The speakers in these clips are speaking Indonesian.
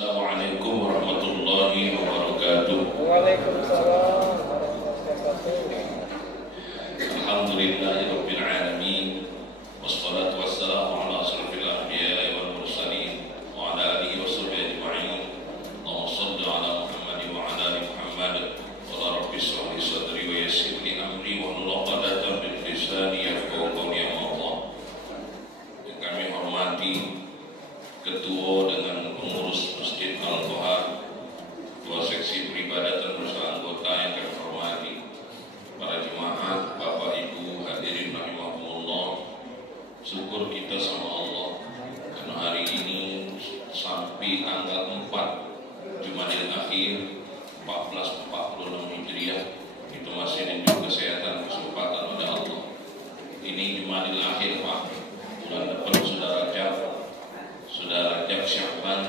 Assalamualaikum warahmatullahi wabarakatuh. Waalaikumsalam warahmatullahi wabarakatuh. Alhamdulillahirabbil alamin. Wassalatu wassalamu ala asyrofil anbiya'i wal mursalin wa ala alihi washabbihi ajma'in. Allahumma shalli ala Muhammad wa ala ali Muhammad. Wa la rabbi shrah li sadri wa yassir li amri wa hlul 'uqdatam min lisani yafqahu qawli. Yang kami hormati Ketua dengan pengurus Masjid Al-Tohar, Ketua Seksi Peribadatan bersama anggota yang kami hormati, para jemaah, Bapak Ibu hadirin rahimakumullah. Syukur kita sama Allah karena hari ini sampai tanggal 4 Jumadil Akhir 1446 Hijriah itu masih diberi kesehatan kesempatan oleh Allah. Ini Jumadil Akhir, Pak. Bulan depan sudah Rajab, sudah Rajab Sya'ban,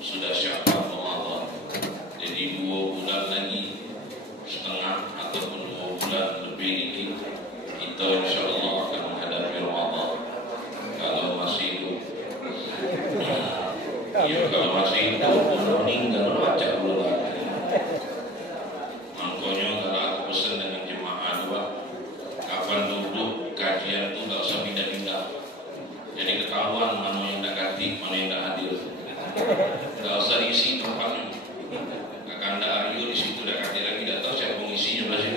sudah Sya'ban Ramadan. Jadi 2 bulan lagi setengah ataupun 2 bulan lebih dikit kita insya Allah akan menghadapi Ramadan. Kalau masih hidup, ya kalau masih hidup meninggal baca dulu lagi. Makanya kalau aku pesan dengan jemaah dua, kapan duduk kajian itu nggak usah pindah-pindah. Jadi ketahuan mana yang tak hadir, mana yang tak hadir. Tidak usah diisi tempatnya. Akan ada Aryo di situ dah hadir lagi, tidak tahu siapa pengisinya masih.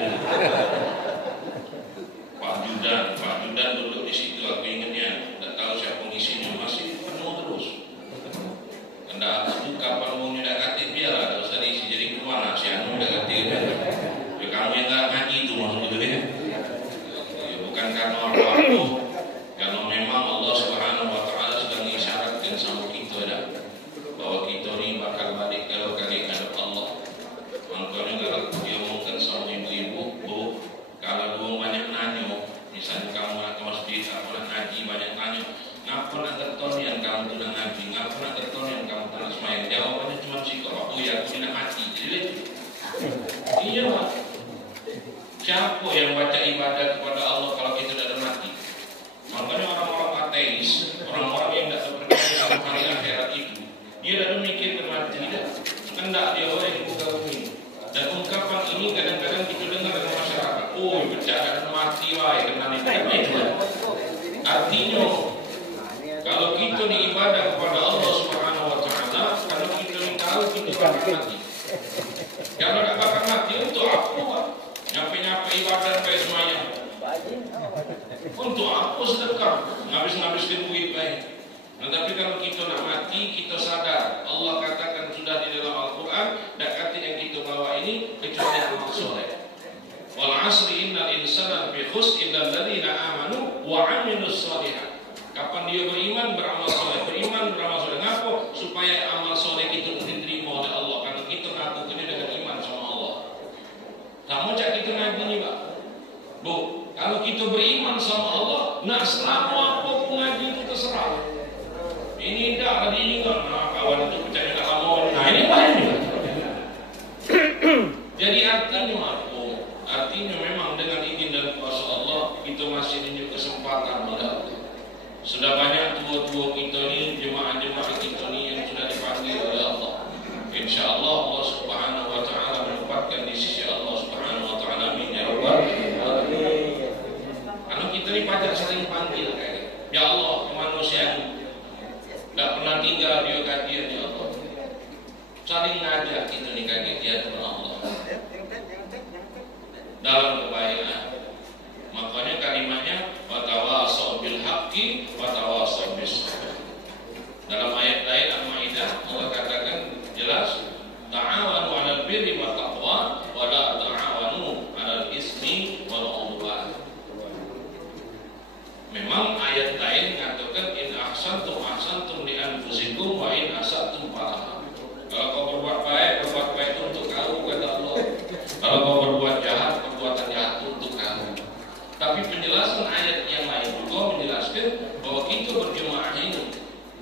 Pak Judan duduk di situ, aku ingatnya, tidak tahu siapa pengisinya masih penuh terus. Anda aku kapan mau tidak hadir biarlah, tidak usah diisi. Jadi kemana si Anu tidak hadir? Ya kamu yang tak ngaji itu maksudnya ya. Bukan karena apa-apa. Kalau memang Allah Subhanahu wa taala sudah mengisyaratkan sama kita dah bahwa kita ni bakal balik kali hadap Allah. Makanya kalau dia ngomongkan sama ibu-ibu, Bu, kalau lu banyak nanya, misalnya kamu nak ke masjid, aku nak ngaji banyak tanya, ngapa nak tertonian kamu tu nak ngaji, ngapa nak tertonian kamu tu nak semayang? Jawabannya cuma sikap, oh ya aku nak ngaji. Jadi iya Pak. Siapa yang baca ibadah kepada Allah kalau kita tidak ada mati? Makanya orang-orang ateis, orang-orang yang tidak percaya dalam hari akhirat itu, dia tidak memikir kematian, tidak. Hendak dia orang yang buka bumi. Dan ungkapan ini kadang-kadang kita dengar dalam masyarakat. Oh, percaya ada mati, wah, kenal itu. Artinya, kalau kita ibadah kepada Allah Subhanahu Wa Taala, kalau kita tahu kita bakal mati. Kalau tidak bakal mati, untuk apa? Nyapa-nyapa ibadah kayak semuanya. Untuk apa sedekah? Ngabis-ngabiskan duit baik. Nah, tapi kalau kita nak mati, kita sadar Allah katakan sudah di dalam Al-Quran, dan kata yang kita bawa ini kecuali amal soleh. Wal asri innal insana fi khusr illa alladziina amanu wa 'amilus shalihat. Kapan dia beriman beramal soleh, beriman beramal soleh. Ngapa? Supaya amal soleh itu diterima oleh Allah. Karena kita ngakukannya dengan iman sama Allah. Kamu cak kita ngaji ni, Pak. Bu, kalau kita beriman sama Allah, nak selama apapun ngaji itu terserah. Ini dah diingat, nah kawan itu percaya tak lama. Nah ini banyak. Jadi artinya apa? Artinya memang dengan izin dan kuasa Allah kita masih diberi kesempatan oleh Allah. Sudah banyak tua-tua kita ni, jemaah-jemaah kita ni yang sudah dipanggil oleh Allah. Insya Allah Allah Subhanahu Wa Taala menempatkan di sisi Allah Subhanahu Wa Taala. Amin ya Rabbal alamin. Kalau kita ni pajak sering panggil kayak, ya Allah kemanusiaan, tak pernah tinggal dia kajian ya Allah. Saling ngajak kita ni kajian kepada Allah dalam kebaikan. Makanya kalimatnya watawasau bil haqqi watawasau bis sabr. Dalam ayat lain Al-Maidah Allah katakan jelas, ta'awanu 'alal birri wat taqwa wa la ta'awanu 'alal ismi wal 'udwan. Memang ayat lain mengatakan in ahsantum li anfusikum wa in asatum falaha. Kalau kau berbuat baik itu untuk kau, kata Allah. Kalau kau berbuat jahat, perbuatan jahat untuk kamu. Tapi penjelasan ayat yang lain juga menjelaskan bahwa kita berjemaah ini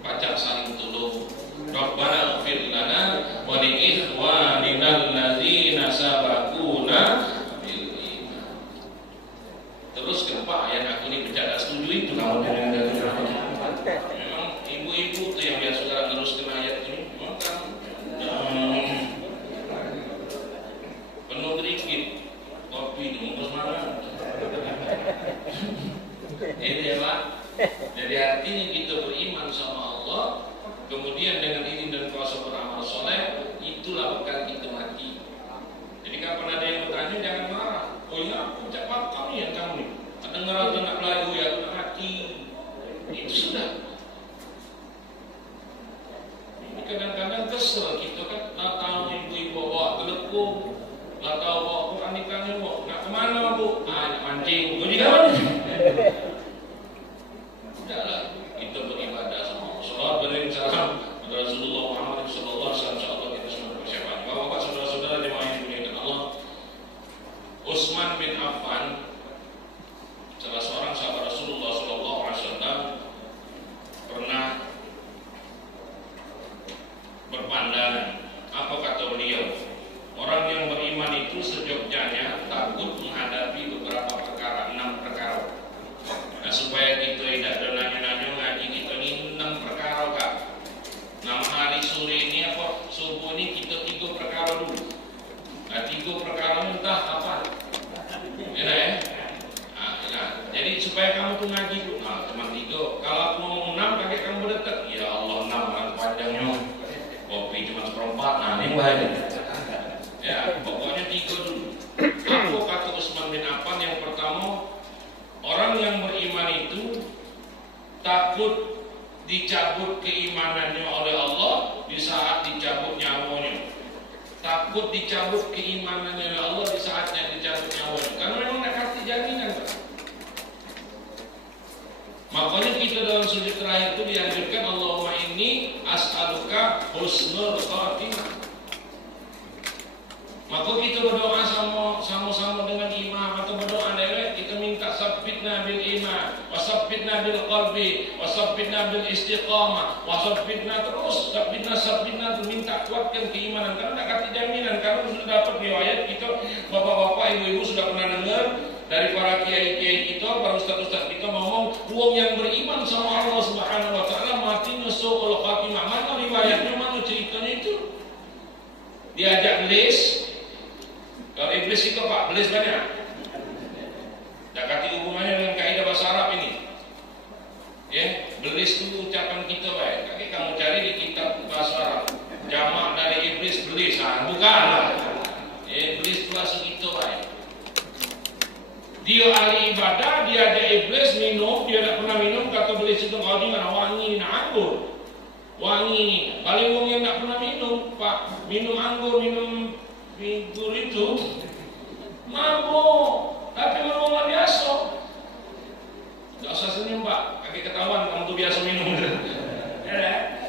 baca saling tolong. Rabbana ighfir lana wa li ikhwanina alladzina sabaquna bil iman. Terus kenapa ayat aku ini bercanda setuju itu kalau memang ibu-ibu itu yang biasa saudara teruskan ayat ini, memang kadang-kadang kesel kita kan, lah tahu ibu-ibu bawa telepon, lah tahu bawa Quran ikannya, nak kemana bu? Nak mancing, bu di mana? Tidaklah, kita beribadah sama Allah. Salawat beriring salam kepada Rasulullah Muhammad sallallahu alaihi wasallam. Insyaallah kita semua berpersiapan. Bapak-bapak, saudara-saudara jemaah yang dimuliakan Allah, Utsman bin Affan, salah seorang sahabat Rasulullah sallallahu alaihi wasallam, pernah berpandangan. Apa kata beliau? Orang yang beriman itu sejognya takut menghadapi beberapa perkara, 6 perkara. Nah, supaya kita tidak ada nanya-nanya ngaji kita ini 6 perkara kak. Nah, hari sore ini apa? Subuh ini kita 3 perkara dulu. Nah, 3 perkara entah apa? Enak ya? Nah, jadi supaya kamu tuh ngaji dulu. Nah, cuma 3. Kalau aku ngomong 6, kakek kamu berdetak. Ya Allah, 6 kan panjangnya. Kopi cuma seperempat. Nah, ini bahaya. Ya, pokoknya 3 dulu. Apa kata Utsman bin Affan? Yang pertama, orang yang beriman itu takut dicabut keimanannya oleh Allah di saat dicabut nyawanya. Takut dicabut keimanannya oleh Allah di saatnya dicabut nyawanya. Karena memang nak kasih jaminan, Pak. Makanya kita dalam sujud terakhir itu dianjurkan Allahumma inni as'aluka husnul khatimah. Maka kita berdoa sama-sama dengan imam atau berdoa direct, kita minta sabbitna bil iman, wasabbitna bil qalbi, wasabbitna bil istiqamah, wasabbitna terus, sabbitna minta kuatkan keimanan. Karena tak kasih jaminan, karena sudah dapat riwayat kita, bapak-bapak, ibu-ibu sudah pernah dengar dari para kiai-kiai kita, para ustaz-ustaz kita ngomong, wong yang beriman sama Allah Subhanahu wa taala mati nusul khatimah. Mana riwayatnya, mana ceritanya itu? Diajak belis. Kalau iblis itu Pak, belis banyak. Tak kati hubungannya dengan kaidah bahasa Arab ini. Ya, belis itu ucapan kita baik. Tapi kamu cari di kitab bahasa Arab. Jamak dari iblis belis. Nah, bukanlah. Iblis itu bahasa kita baik. Dia ahli ibadah, dia ada iblis minum, dia tak pernah minum, kata belis itu kau jangan wangi anggur. Wangi ini. Paling orang yang tak pernah minum, Pak, minum anggur, minum figur itu mabuk, tapi memang biasa. Tidak usah senyum Pak, kaki ketahuan kamu tuh biasa minum. Ya.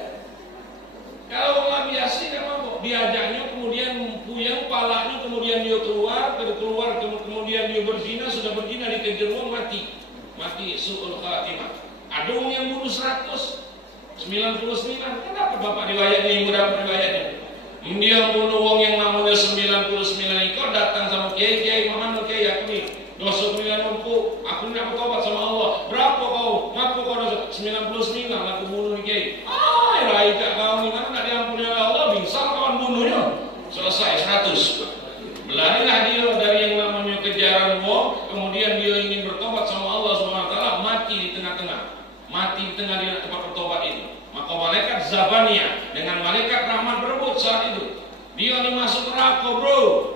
Kalau orang biasa kan mabuk, diajaknya kemudian puyeng palanya, kemudian dia keluar, kemudian dia berzina, sudah berzina dikejar uang mati su'ul khatimah. Ada orang yang bunuh 199, kenapa Bapak riwayatnya yang dapat riwayatnya? Dia bunuh wong yang namanya 99 ekor, datang sama kiai Muhammad, kiai aku nih dosa 9 numpuk, aku nak bertobat sama Allah. Berapa kau? Ngaku kau dosa 99, aku bunuh kiai. Rai tak kau ni mana nak diampuni oleh Allah, bingsang kawan bunuhnya. Selesai 100. Berlarilah dia dari yang namanya kejaran wong, kemudian dia ingin bertobat sama Allah Subhanahu wa taala, mati di tengah-tengah. Mati di tengah dia tempat bertobat itu. Maka malaikat Zabaniyah dengan malaikat rahmat berebut saat itu. Dia ini masuk neraka, bro.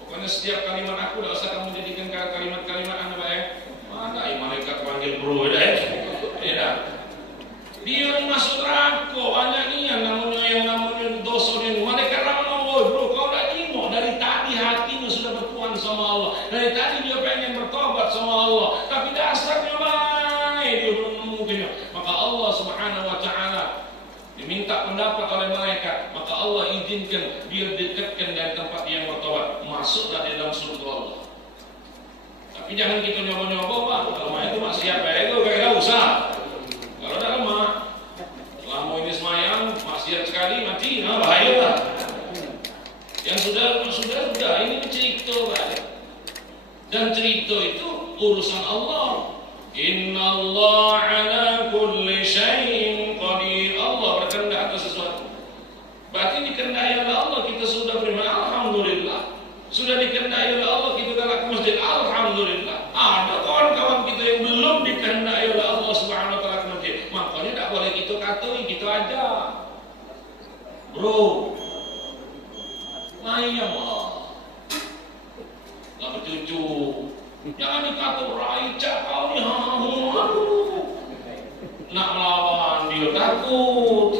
Pokoknya setiap kalimat aku tidak usah kamu jadikan kalimat-kalimat anda baik. Mana malaikat panggil bro, ya? Dia ini masuk neraka. Banyak ni yang namanya dosa ini. Malaikat rahmat, bro, kau dah tengok dari tadi hatinya sudah bertuhan sama Allah. Dari tadi dia pengen bertobat sama Allah, tapi dasarnya baik dia belum menemukannya. Maka Allah Subhanahu wa taala diminta pendapat oleh malaikat, maka Allah izinkan dia dekatkan dari tempat yang bertobat, masuklah di dalam surga Allah. Tapi jangan kita nyoba-nyoba Pak, kalau itu maksiat itu kagak usah. Kalau dah lemah, selama ini semayang maksiat sekali mati, nah bahaya lah. Yang sudah ini cerita Pak. Dan cerita itu urusan Allah. Inna Allah ala kulli syai'in qadir. Allah berkehendak atas sesuatu. Berarti dikehendaki oleh Allah, kita sudah beriman, alhamdulillah. Sudah dikehendaki oleh Allah, kita datang ke masjid, alhamdulillah. Ada kawan-kawan kita yang belum dikehendaki oleh Allah Subhanahu wa taala ke masjid. Makanya tak boleh kita katain, kita aja. Bro. Ayam lah bercucu. Jangan dikata raja kau ni, nak melawan dia takut.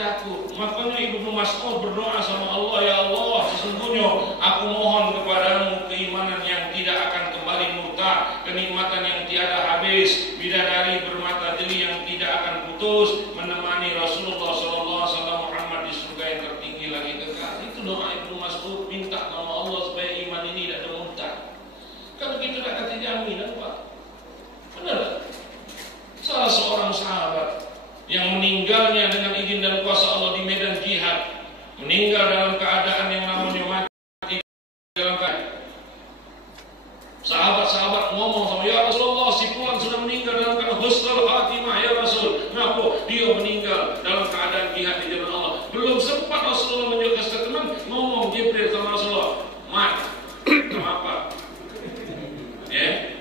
takut. Makanya Ibnu Mas'ud berdoa sama Allah, ya Allah, sesungguhnya aku mohon kepadamu keimanan yang tidak akan kembali murtad, kenikmatan yang tiada habis, bidadari bermata jeli yang tidak akan putus, menemani Rasulullah SAW Muhammad di surga yang tertinggi lagi kekal. Itu doa Ibnu Mas'ud, minta sama Allah supaya iman ini tidak ada murtad. Kalau kita tidak kasih jaminan, Pak. Benar. Salah seorang sahabat yang meninggalnya dengan izin dan kuasa Allah di medan jihad, meninggal dalam keadaan yang namanya mati dalam keadaan. Sahabat-sahabat ngomong sama, ya Rasulullah, si fulan sudah meninggal dalam keadaan husnul khatimah, ya Rasul. Kenapa dia meninggal dalam keadaan jihad di jalan Allah? Belum sempat Rasulullah menjaga statement, ngomong Jibril sama Rasulullah, mat, kenapa? Ya,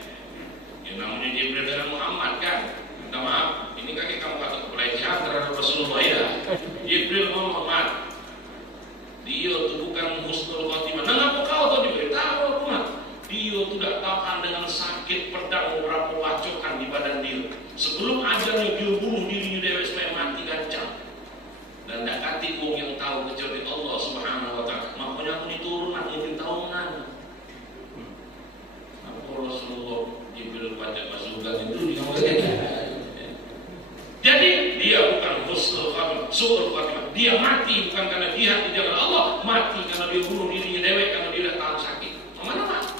yang namanya Jibril dan Muhammad kan. Minta maaf, ini kakek kamu kata pelecehan terhadap Rasulullah ya. Jibril ngomong, mat, dia itu bukan husnul khatimah. Nah, apa kau tahu Jibril? Tahu, mat. Dia tidak tahan dengan sakit pedang beberapa wacokan di badan dia. Sebelum ajalnya dia bunuh dirinya dewa supaya mati gancang. Dan tidak kati wong yang tahu kecuali Allah Subhanahu wa ta'ala. Makanya aku diturun mungkin tahunan. Apa Rasulullah Jibril baca pasukan itu jadi dia bukan husnul khatimah, su'ul khatimah. Dia mati bukan karena jihad di jalan Allah, mati karena dia bunuh dirinya dewek karena dia tidak tahan sakit. Mana mati?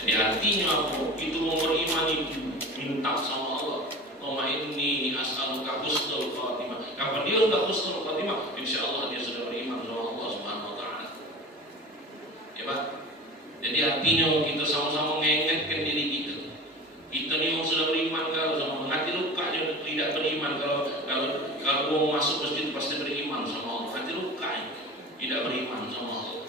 Jadi artinya itu mau beriman itu minta sama Allah. Allahumma inni as'aluka husnul khatimah. Kapan dia sudah husnul khatimah, insya Allah dia sudah beriman sama Allah Subhanahu wa ta'ala. Ya Pak? Jadi artinya kita sama-sama mengingatkan diri kita. Kita ni orang sudah beriman kalau sama hati luka je tidak beriman kalau mau masuk masjid pasti beriman sama Allah. Hati luka tidak beriman sama Allah.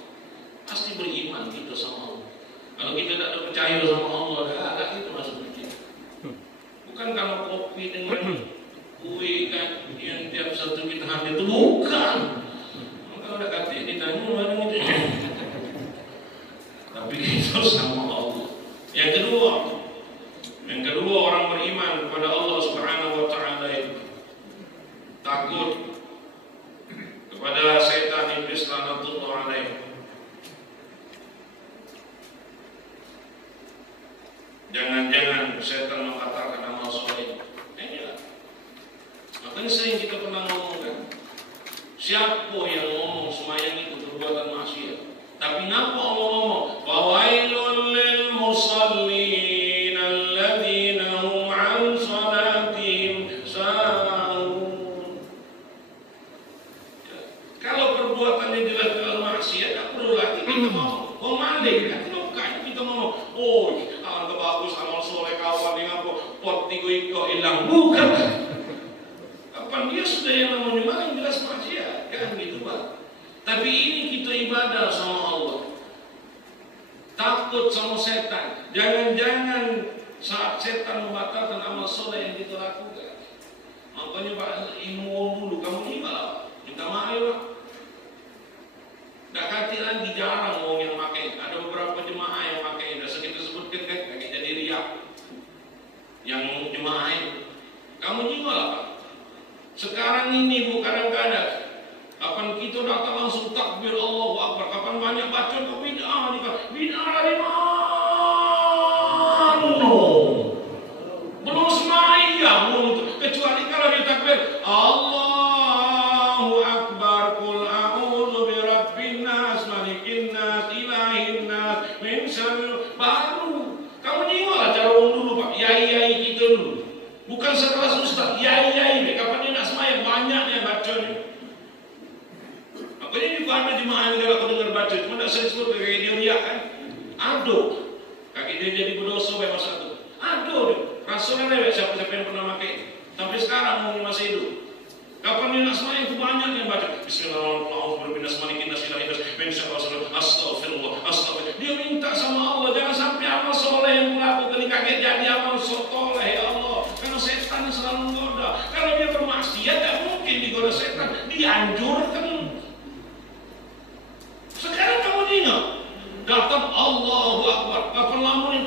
Pasti beriman kita sama Allah. Kalau kita tidak percaya sama Allah, ada kita masuk masjid. Bukan kalau kopi dengan kue kan yang tiap satu kita hadir itu bukan. Kalau ada kata ditanya orang itu. Tapi kita sama Allah. Yang kedua orang beriman kepada Allah Subhanahu wa ta'ala itu takut kepada setan iblis laknatullah alaih. Jangan-jangan setan mengatakan amal soleh. Makanya sering kita pernah ngomongkan, siapa yang ngomong semayang itu perbuatan maksiat? Tapi kenapa Allah ngomong fawailul lil musallin alladzina hum an salatihim sahun. Kalau perbuatannya jelas dalam maksiat, tak perlu lagi kita ngomong. Oh malik, kita ngomong, oh amal bagus, amal soleh kawan ini apa? Pot tiga iko hilang, bukan? Kapan dia sudah yang namanya maling jelas maksiat, kan gitu Pak. Tapi ini kita ibadah sama Allah, takut sama setan. Jangan-jangan saat setan membatalkan amal soleh yang kita lakukan. Makanya Pak ilmu dulu kamu ibadah, minta maaf Pak. Tak kati lagi jarang orang yang pakai. Ada beberapa jemaah yang pakai. Dah kita sebutkan kan, pakai jadi riak. Yang jemaah itu, kamu juga lah Pak. Sekarang ini Bu kadang-kadang kapan kita datang langsung takbir Allahu Akbar, kapan banyak baca ke bid'ah ni Pak. Bid'ah dari mana? Belum semayang kecuali kalau dia takbir Allahu Akbar, qul a'udzu birabbin nas, malikin nas, ilahin nas, min syarril. Baru kamu nyimak cara orang dulu Pak, yai-yai kita dulu. Bukan sekelas ustaz, yai-yai kapan dia nak semayang banyak yang baca ni. Makanya juga ada jemaah yang kalau dengar baca, cuma tak saya sebut kaki dia riak kan. Aduh, kaki dia jadi berdosa kayak masa itu. Aduh, rasulnya lewat siapa-siapa yang pernah pakai. Sampai sekarang mungkin masih hidup. Kapan dia nak semayang itu banyak yang baca. Bismillahirrahmanirrahim. Astagfirullah. Astagfirullah. Dia minta sama Allah jangan sampai amal soleh yang melakukan kaget jadi amal soleh ya Allah. Karena setan selalu menggoda. Kalau dia bermaksiat tak mungkin digoda setan. Dianjurkan. Sekarang kamu ingat datang Allahu Akbar. Kapan lamunin?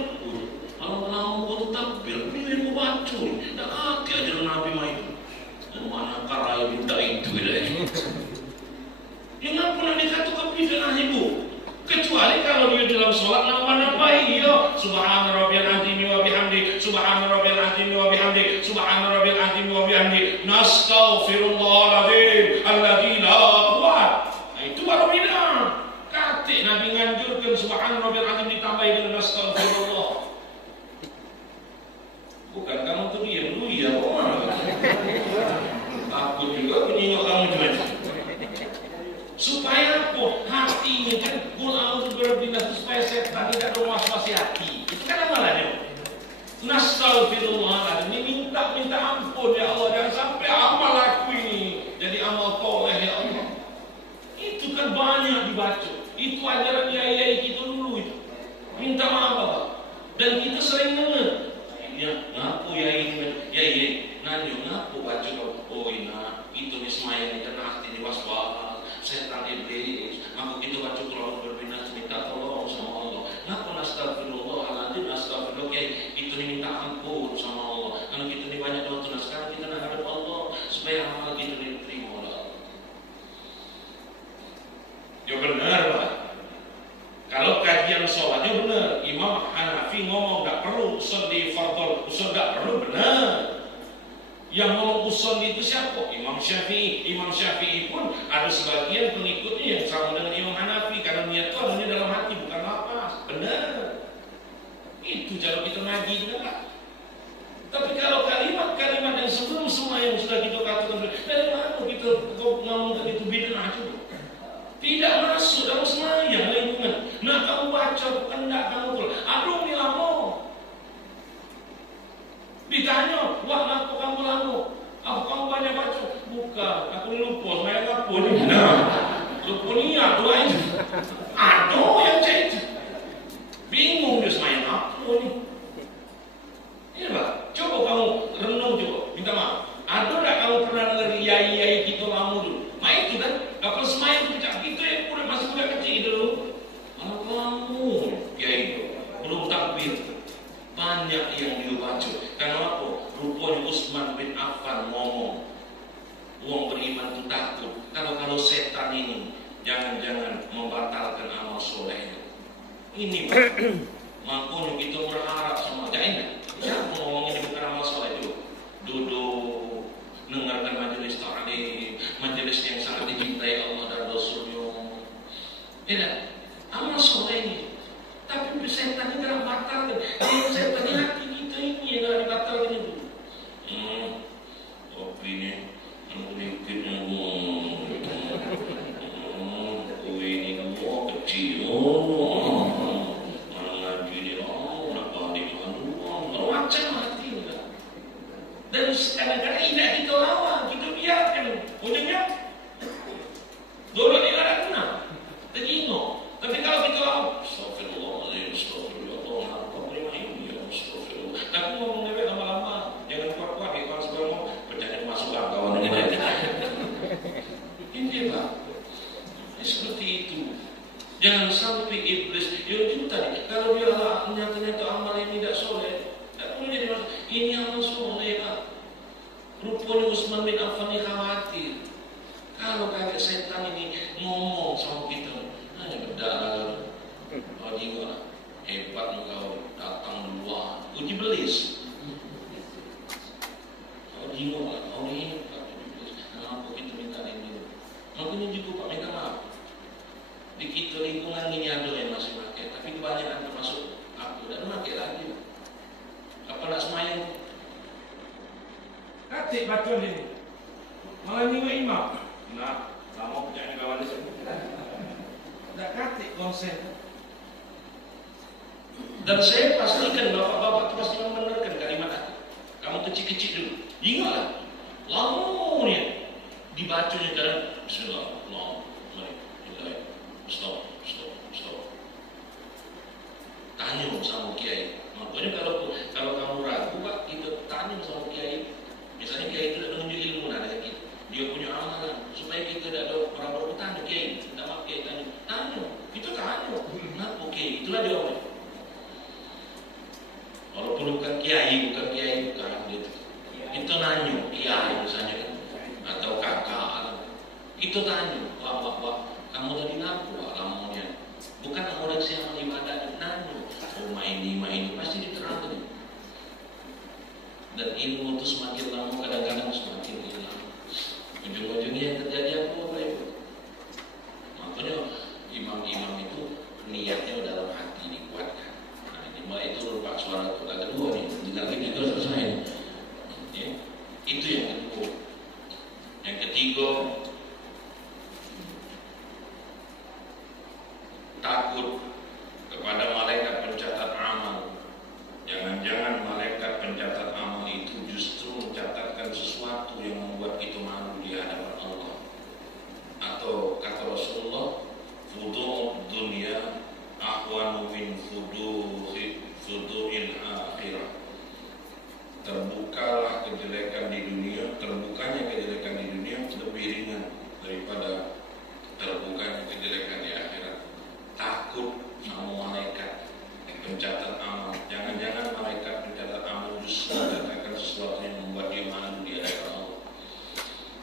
Lama-lama kau takbir. Ini yang kau baca. Tak kaki aja Nabi main. Mana karaya Jangan pernah dikata kepikiran ibu. Kecuali kalau dia dalam sholat nambah-nambahi, ya subhana rabbiyal azim wa bihamdi, subhana rabbiyal azim wa bihamdi, subhana rabbiyal azim wa bihamdi, nastaghfirullahaladzim alladzi la quwwat. Nah, itu baru bid'ah. Katik Nabi nganjurkan subhana rabbiyal azim ditambahi dengan nastaghfirullah. Bukan kamu tuh diam dulu ya, takut juga menyinggung kamu juga. Supaya apa? Hatinya kan Qur'an itu berbina supaya setan tidak berwaswasi hati. Itu kan amalannya. Nastaghfirullahaladzim, ini minta ampun ya Allah, jangan sampai amal aku ini jadi amal toleh ya Allah. Itu kan banyak dibaca. Itu ajaran yai kita dulu itu. Minta maaf apa? Dan kita sering dengar. Ya, ngaku yai nanyo ngaku baca oh ina itu ni semaya ni kena hati ni waswas. Setan iblis, aku itu baca Quran berbina minta tolong sama Allah. Ngaku nastaghfirullahaladzim, nastaghfirullah, itu ni minta ampun sama Allah. Kalau kita ni banyak doa tunas, sekarang kita nak hadap Allah supaya amal kita ni diterima oleh Allah. Ya benar Pak. Kalau kajian sholatnya benar, Imam Hanafi ngomong tak perlu usul di fardhu, usul tak perlu, benar. Yang ngomong usul itu siapa? Imam Syafi'i. Imam Syafi'i pun ada sebagian pengikutnya yang sama dengan Imam Hanafi karena niat itu hanya dalam hati bukan lapas. Benar. Itu cara kita ngaji juga. Tapi kalau kalimat-kalimat yang sebelum semua yang sudah kita katakan, dari mana kita ngomong itu bid'ah itu? Tidak masuk dalam semayang lingkungan. Nah kamu baca bukan tak kamu tuh. Aduh ni lama. Ditanya, wah kenapa kamu lama? Apa kamu banyak baca? Bukan, aku lupa semayang apa ni. Nah, lupa niat doa itu. Ada yang cerita. Bingung dia semayang apa ni. Ini Pak, coba kamu renung coba, minta maaf. Ada tak kamu pernah dengar yai-yai kita lama dulu? Nah itu kan, kapal semayang itu kita yang udah masih budak kecil dulu. Kalau kamu, yai belum takbir. Banyak yang dia baca. Karena apa? Rupanya Utsman bin Affan ngomong, orang beriman itu takut kalau setan ini jangan-jangan membatalkan amal soleh. Ini makanya kita berharap sama jangan. Siapa ngomongnya bukan amal soleh itu? Duduk, dengarkan majelis ta'lim, majelis yang sangat dicintai Allah dan Rasulnya. Tidak, amal soleh ini. Tapi setan ini tidak batalkan. Setan ini hati kita ini yang tidak dibatalkan itu. Kopi ini, sedikit kopi ini kamu kecil. Ngaji ini, kenapa dimakan? Macam hati kita. Dan kadang-kadang tidak kita lawan, kita biarkan. Ujungnya, dulu dia tidak kena. Terjinok. Tapi kalau kita lawan, astagfirullahaladzim, astagfirullah, apa terima ini, astagfirullah. Tapi ngomong lewat lama-lama, jangan kuat-kuat, kalau sebelum ngomong, percaya masuk kawan ini. Ini Pak, seperti itu. Jangan sampai iblis, itu tadi, kalau dia ternyata amal ini tidak soleh, tak perlu jadi masalah. Ini amal soleh Pak. Rupanya Utsman bin Affan ini khawatir. Kalau kakek setan ini ngomong sama kita, benar, kau jiwa hebat engkau datang duluan, uji belis. Kau jiwa, kau ini hebat, uji belis. Kenapa kita minta ini? Mungkin juga Pak minta maaf. Di kita lingkungan ini ada yang masih pakai, tapi kebanyakan termasuk aku dan pakai lagi. Apa nak semayang? Katik bacaan ini, malah nyiwa imam. Nah, kamu percaya kawan di sini. Tak katik konsen. Dan saya pastikan bapak-bapak itu pasti membenarkan kalimat aku. Kamu kecil-kecil dulu. Ingatlah, lamanya dibacanya kadang Bismillahirrahmanirrahim. Stop. Tanya sama kiai. Makanya kalau kamu ragu Pak, kita tanya sama kiai. Misalnya kiai itu tidak menunjuk ilmu dari kita. Dia punya amalan supaya kita tidak ada orang bertanya kiai. Tidak maaf kiai tanya. Kita tanya. Nah, oke, itulah jawabannya. Walaupun bukan kiai, bukan gitu. Kita nanya kiai misalnya Itu tanya, wah, kamu tadi ngaku lamonnya. Bukan orang siapa ibadah nanu. Rumah ini pasti diterangkan. Dan ilmu itu semakin lama kadang-kadang semakin hilang. Ujung-ujungnya yang terjadi apa itu? Makanya imam-imam itu niatnya dalam hati dikuatkan. Nah, ini mulai itu Pak suara kota kedua nih, dengar itu selesai. Ya, itu yang kedua. Yang ketiga, takut kepada malaikat pencatat amal. Jangan-jangan malaikat pencatat amal itu justru mencatatkan sesuatu yang membuat itu malu di hadapan Allah. Atau kata Rasulullah, fudu'ud dunya ahwanu min fudu'il akhirah. Terbukanya kejelekan di dunia lebih ringan daripada terbukanya kejelekan di akhirat. Takut sama malaikat pencatat amal. Jangan-jangan malaikat pencatat amal justru mencatatkan sesuatu yang membuat dia malu di hadapan Allah.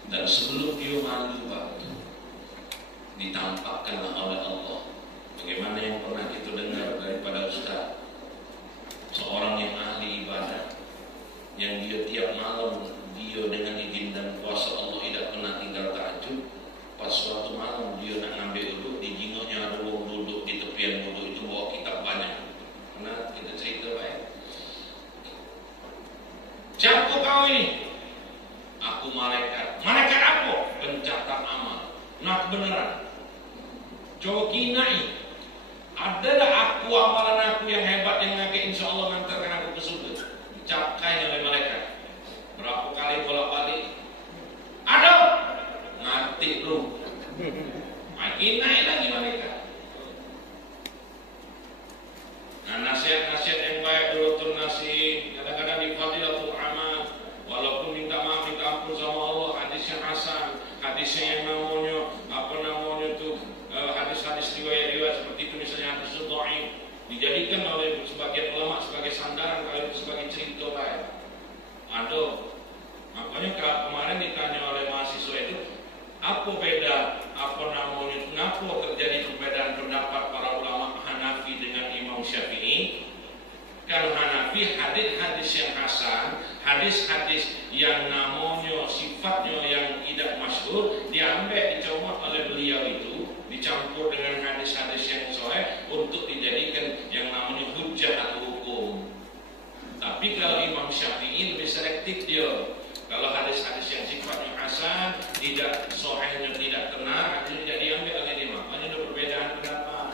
Dan sebelum dia malu, Pak, ditampakkanlah oleh Allah. Bagaimana yang pernah kita dengar daripada Ustaz, seorang yang ahli ibadah, yang dia tiap malam dia dengan izin dan kuasa Allah tidak pernah tinggal tahajud. Pas suatu malam dia nak ngambil duduk, di jingoknya ada orang duduk di tepian wudhu itu bawa kitab banyak. Karena kita cerita baik. Siapa kau ini? Aku malaikat. Malaikat apa? Pencatat amal. Nak beneran. Coba kinai. Adalah aku amalan aku yang hebat yang ngake insya Allah ngantarkan aku ke surga. Dicapai oleh malaikat. Berapa kali bolak-balik? Ada. Ngerti belum? Makin naik lagi malaikat. Nah, nasihat-nasihat yang baik dulu turnasi kadang-kadang di fadilatul amal, walaupun minta maaf, minta ampun sama Allah, hadisnya hasan, hadisnya yang namanya tuh hadis-hadis riwayat-riwayat seperti itu, misalnya hadis dhaif dijadikan oleh sebagian ulama sebagai sandaran, kalau itu sebagai cerita baik. Aduh, makanya kemarin ditanya oleh mahasiswa itu, apa beda, kenapa terjadi perbedaan pendapat para ulama Hanafi dengan Imam Syafi'i? Kalau Hanafi hadis-hadis yang hasan, hadis-hadis yang namanya sifatnya yang tidak masyhur diambil, dicomot oleh beliau itu, dicampur dengan hadis-hadis yang sahih untuk dijadikan yang namanya hujjah atau hukum. Tapi kalau Imam Syafi'i lebih selektif dia. Kalau hadis-hadis yang sifatnya hasan, tidak sahihnya tidak benar, hadisnya tidak diambil oleh dia. Makanya ada perbedaan pendapat.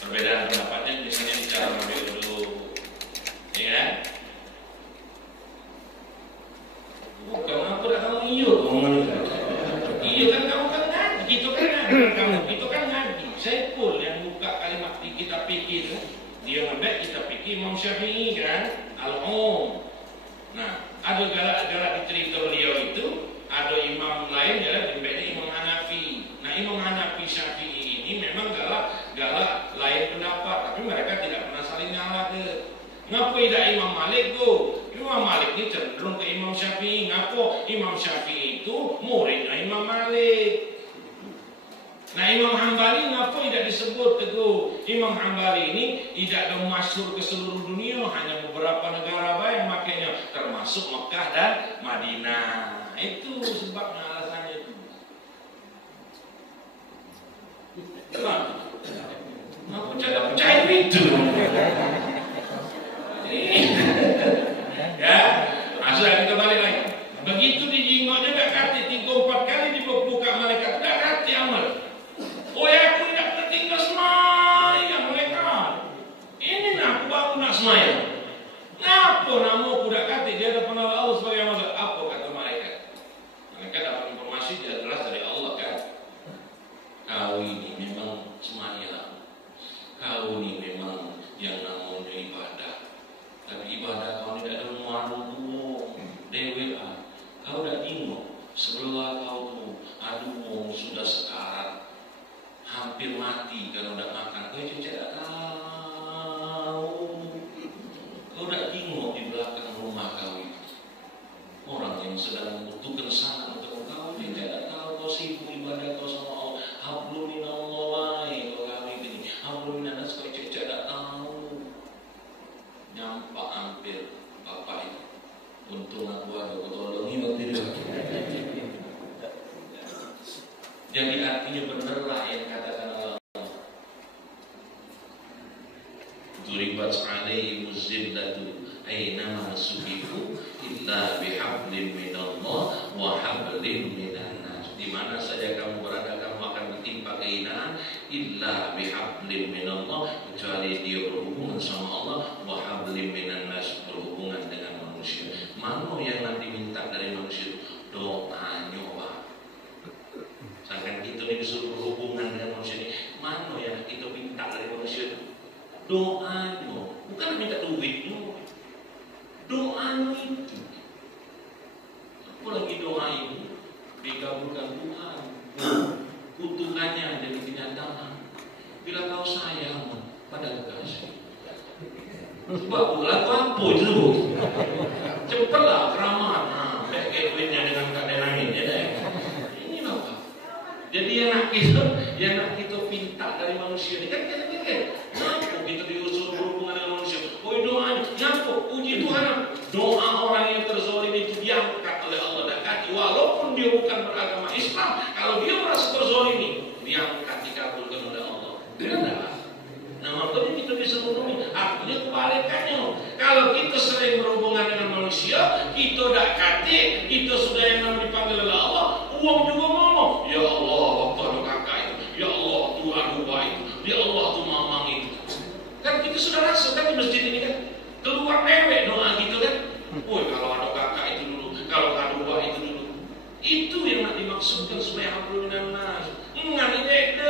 Perbedaan pendapatnya misalnya di cara ambil dulu, ya kan? Bukan aku dah kamu iyo, iya kan kamu kan ngaji, gitu kan ngaji, kamu itu kan ngaji. Saya pun yang buka kalimat di kitab fikih itu, dia ngambil kitab fikih Imam Syafi'i kan, Al-Um. Nah, ada galak-galak di cerita beliau itu, ada imam lain galak di Imam Hanafi. Nah, Imam Hanafi Syafi'i ini memang galak lain pendapat, tapi mereka tidak pernah saling ngalah ke. Ngapa tidak Imam Malik tu? Imam Malik ini cenderung ke Imam Syafi'i. Ngapa Imam Syafi'i itu muridnya Imam Malik? Nah, Imam Hambali ngapa tidak disebut teguh? Imam Hambali ini tidak masyhur ke seluruh dunia, hanya beberapa negara baik makanya, termasuk Mekah dan Madinah. Itu sebabnya, alasannya itu. Ngapa cakap percaya itu? Ya, asal kita balik lagi. Begitu dijingoknya tak kati 3-4 kali dibuka malaikat, tak kati amal. Oh ya, aku tidak tertinggal semayang mereka. Ini nak baru nak semayang. Kenapa namaku tidak kati dia ada penolak Allah sebagai maksud? Apa kata malaikat? Mereka dapat informasi jelas dari Allah kan. Kau ini memang semayang. Kau ini memang yang namanya ibadah. Tapi ibadah kau tidak ada muaruh dewi ah. Kau dah tengok sebelah kau tu, aduh sudah sekarat, hampir mati kalau tidak makan. Kau itu tidak tahu. Kau dah tengok di belakang rumah kau itu orang yang sedang membutuhkan sangat untuk kau tidak tahu kau sibuk ibadah. artinya benerlah yang katakan Allah. Duribat alaihim zillatu aynama subiqu illa bihablin minallah wa hablin minan nas. Di mana saja kamu berada kamu akan ditimpa kehinaan illa bihablin minallah, kecuali dia berhubungan sama Allah, wa hablin minan nas, berhubungan dengan manusia. Mana yang nanti minta dari manusia? Doanya, Pak. Sedangkan kita ini disuruh berhubungan dengan manusia ini, mana yang kita minta dari manusia? Doanya, bukan minta duitnya. Doanya itu. Apa lagi doa ini? Dikabulkan Tuhan. Kutukannya jadi kenyataan. Bila kau sayang pada kekasih. Sebab lagu apa itu? Cepatlah keramat. Nah, kayak duitnya dengan keadaan ini deh. Ini apa? Jadi yang nak kita pinta dari manusia ini kan kenapa kita diusul berhubungan dengan manusia? Oh doanya, kenapa? Puji Tuhan. Doa orang yang terzalim itu diangkat oleh Allah dan kaki, walaupun dia bukan beragama Islam, kalau dia merasa terzalimi, diangkat dikabulkan oleh Allah. Benar? Nah, makanya kita disuruh artinya kebalikannya. Kalau kita sering berhubungan dengan manusia, kita tidak kati, kita sudah yang namanya dipanggil oleh Allah, uang juga ngomong, ya Allah, waktu ada kakak itu, ya Allah, tuh aduh itu, ya Allah, tuh mamang itu. Kan kita sudah rasa kan di masjid ini kan, keluar mewek doa gitu kan. Woi, kalau ada kakak itu dulu, kalau ada dua itu dulu. Itu yang nak dimaksudkan supaya hablum minan nas. Ngan ini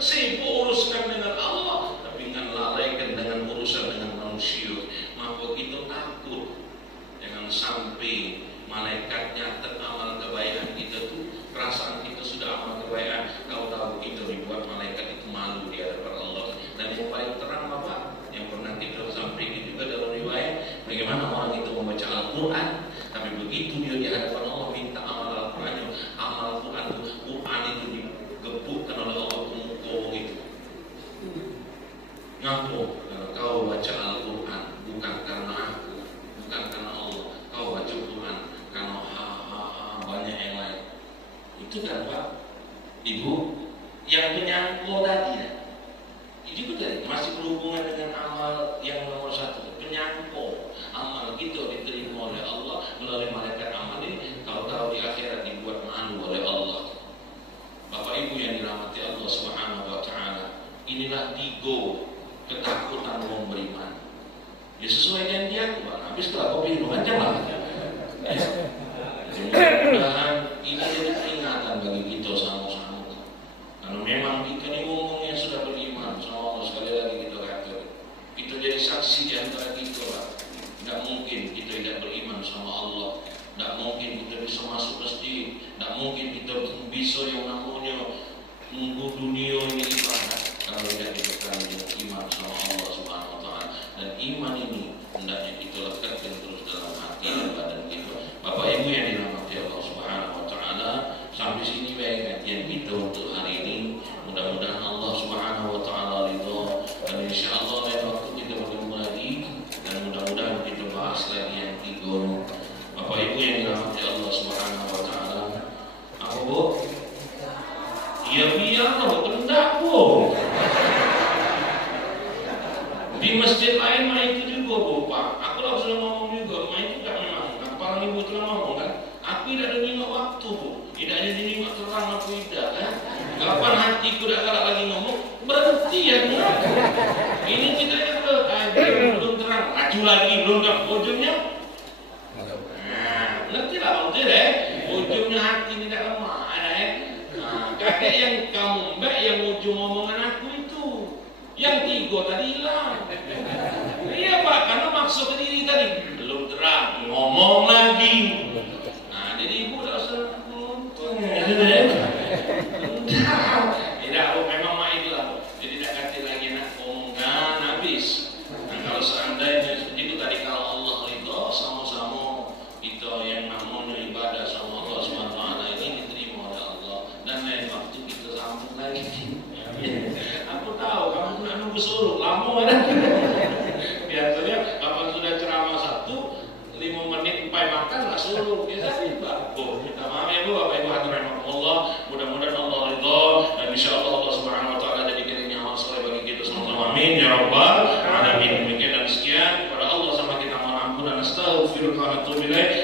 sibuk uruskan dengan Allah, tapi ngan lalaikan dengan urusan dengan manusia. Maka kita takut jangan sampai malaikatnya teramal kebaikan kita tuh, perasaan kita sudah amal kebaikan. Kau tahu kita dibuat malaikat itu malu di hadapan Allah. Dan yang paling terang Bapak, yang pernah kita sampaikan juga dalam riwayat, bagaimana orang itu membaca Al-Quran, tapi begitu dia di hadapan Allah minta amal Al-Qurannya, amal Quran itu digebukkan oleh Allah pemukul itu. Ngaku kalau kau baca Al-Quran bukan karena aku, bukan karena Allah, kau baca Quran karena banyak yang lain. Itu kan Pak, Ibu yang menyangkut tadi ya. Itu juga masih berhubungan dengan amal yang nomor satu, penyangkut amal kita diterima oleh Allah melalui malaikat amal ini. Kalau tahu di akhirat dibuat malu oleh Allah. Bapak Ibu yang dirahmati Allah Subhanahu Wa Taala, inilah digo ketakutan orang beriman. Ya sesuai janjian Tuhan. Habis setelah kopi minum aja lah. Mudah-mudahan ini jadi peringatan bagi kita sama-sama. Kalau memang kita ini ngomongnya sudah beriman sama Allah, sekali lagi kita kata, itu jadi saksi di antara kita Pak. Tidak mungkin kita tidak beriman sama Allah. Tidak mungkin kita bisa masuk masjid. Tidak mungkin kita bisa yang namanya nunggu dunia ini ibadah kalau tidak dibekali dengan iman sama Allah Subhanahu Wa Taala. Dan iman ini hendaknya kita lekatkan terus dalam hati dan badan kita. Bapak Ibu yang dirahmati Allah Subhanahu Wa Taala, sampai sini baik kajian kita untuk hari ini. Mudah-mudahan Allah Subhanahu Wa Taala ridho, dan insya Allah lain waktu kita bertemu lagi, dan mudah-mudahan kita bahas lagi yang tiga. Bapak Ibu yang dirahmati Allah Subhanahu Wa Taala, apa Bu? Iya loh, kendak Bu. Di masjid lain mah itu juga Bu Pak. Aku lah sudah ngomong juga, mah itu kan memang. Para ibu telah ngomong kan, aku tidak ada nyimak waktu Bu. Tidak ada nyimak terang aku tidak kan. Kapan hatiku tidak galak lagi ngomong, berhenti ya Bu. Ini tidak belum terang, laju lagi belum terang. Ujungnya, nanti lah ujungnya hati tidak lemah. Kakek yang kamu mbak yang ujung omongan aku itu, yang tiga tadi hilang. Iya Pak, karena maksud diri tadi belum terang, ngomong lagi. Nah, jadi ibu tidak usah untung. Tidak, memang mak itulah. Jadi tidak ganti lagi nak ngomongkan habis. Nah, kalau seandainya itu tadi kalau Allah ridho sama-sama kita yang namanya ibadah sama Allah SWT ini diterima oleh Allah, dan lain waktu kita sambung lagi. Aku tahu kamu tidak nunggu suruh lama kan. Biasanya kapan sudah ceramah 1, 5 menit sampai makan lah suruh. Biasanya Pak. Minta maaf ya Bu, Bapak Ibu hadirin Allah. Mudah-mudahan Allah ridho nastaghfiruka wa natubu ilaik.